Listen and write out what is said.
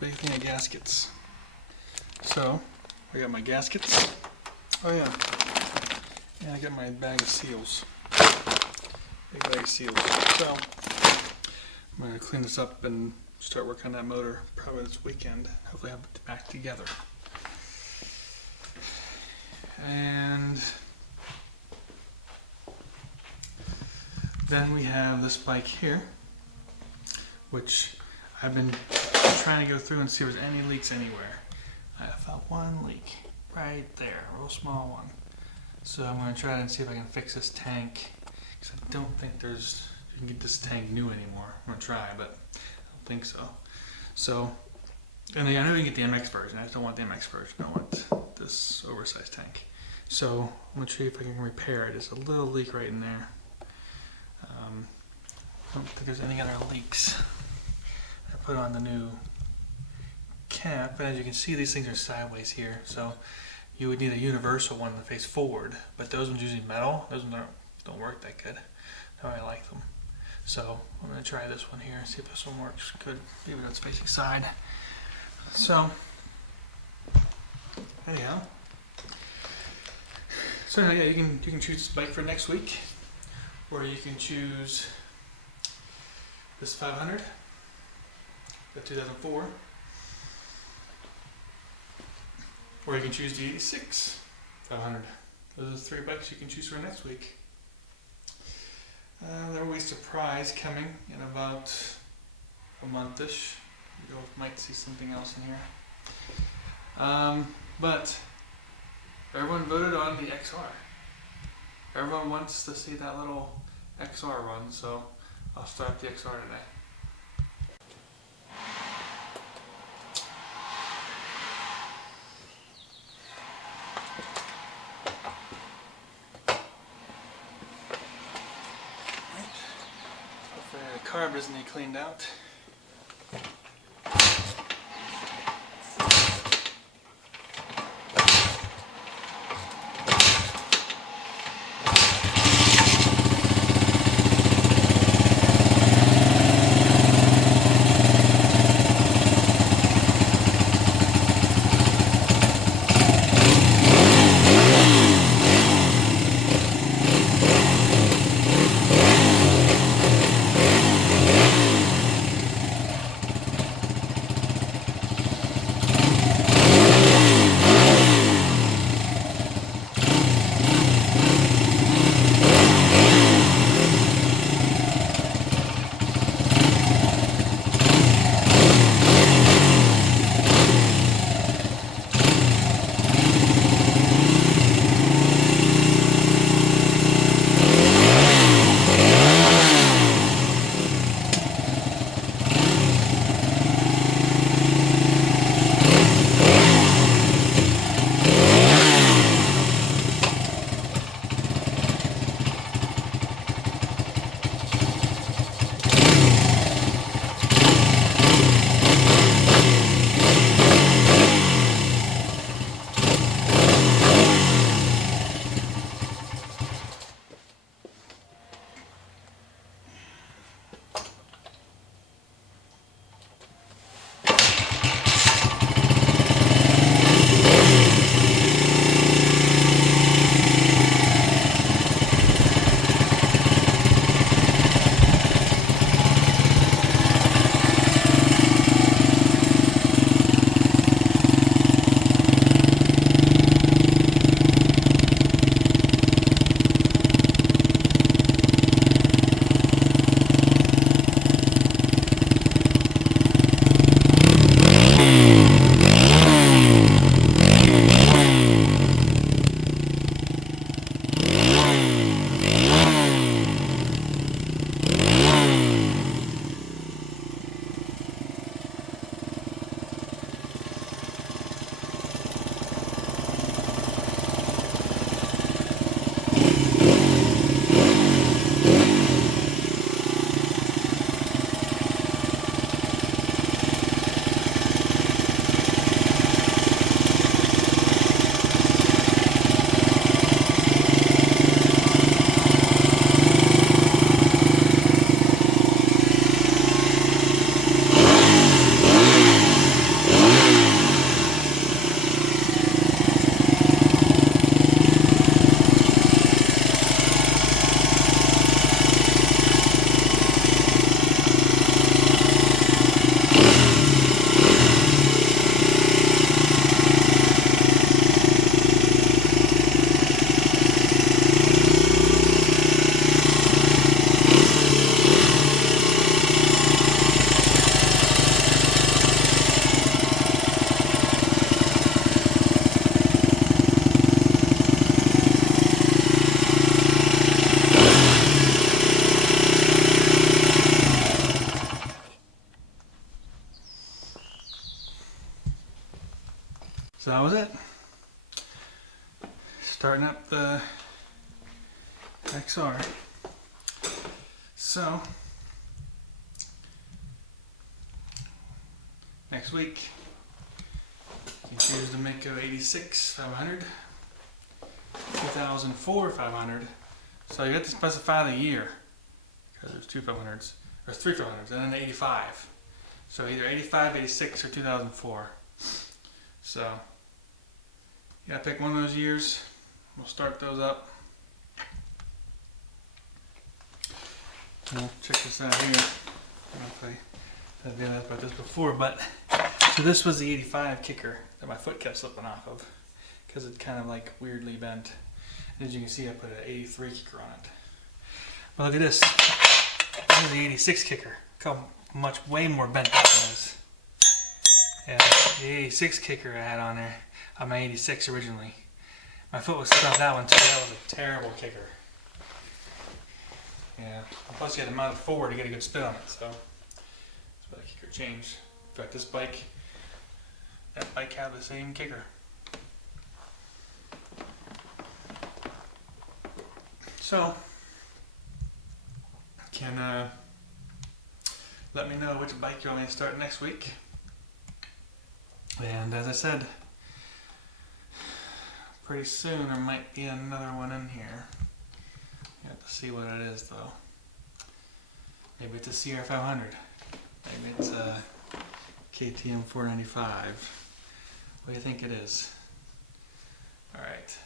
big thing of gaskets. So, I got my gaskets. Oh yeah. And I got my bag of seals. Big bag of seals. So, I'm going to clean this up and start working on that motor probably this weekend. Hopefully have it back together. And then we have this bike here, which I've been trying to go through and see if there's any leaks anywhere. I found one leak right there, a real small one. So I'm going to try and see if I can fix this tank, because I don't think you can get this tank new anymore. I'm going to try, but I don't think so. So, and I know you can get the MX version. I just don't want the MX version. I want this oversized tank. So I'm going to see if I can repair it. There's a little leak right in there. I don't think there's any other leaks. I put on the new cap, and as you can see, these things are sideways here. So you would need a universal one to face forward, but those ones usually metal. Those ones don't work that good. I don't really like them. So I'm going to try this one here, see if this one works good. Maybe that's facing side. So anyhow. So yeah, you can choose this bike for next week, or you can choose this 500, the 2004, or you can choose the 86 500. Those are the three bikes you can choose for next week. There will be a surprise coming in about a month-ish. You might see something else in here. But everyone voted on the XR. Everyone wants to see that little XR run, so I'll start the XR today. Hopefully the carb doesn't need cleaned out. So that was it. Starting up the XR. So next week you can choose the Maicos 86 500, 2004 500. So you have to specify the year because there's two 500s, or three 500s, and then the 85. So either 85, 86, or 2004. So you gotta pick one of those years. We'll start those up. We'll check this out here. I don't know if I've been about this before, but so this was the 85 kicker that my foot kept slipping off of because it kind of like weirdly bent. And as you can see, I put an 83 kicker on it. But look at this. This is the 86 kicker. Look how way more bent that was. Yeah, the 86 kicker I had on there on my 86 originally. My foot was stuck that one too. That was a terrible kicker. Yeah. Plus you had to mount it forward to get a good spin on it, so that's why the kicker changed. In fact, this bike, that bike had the same kicker. So, can let me know which bike you want me to start next week. And as I said, pretty soon there might be another one in here. You have to see what it is though. Maybe it's a CR500. Maybe it's a KTM 495. What do you think it is? Alright.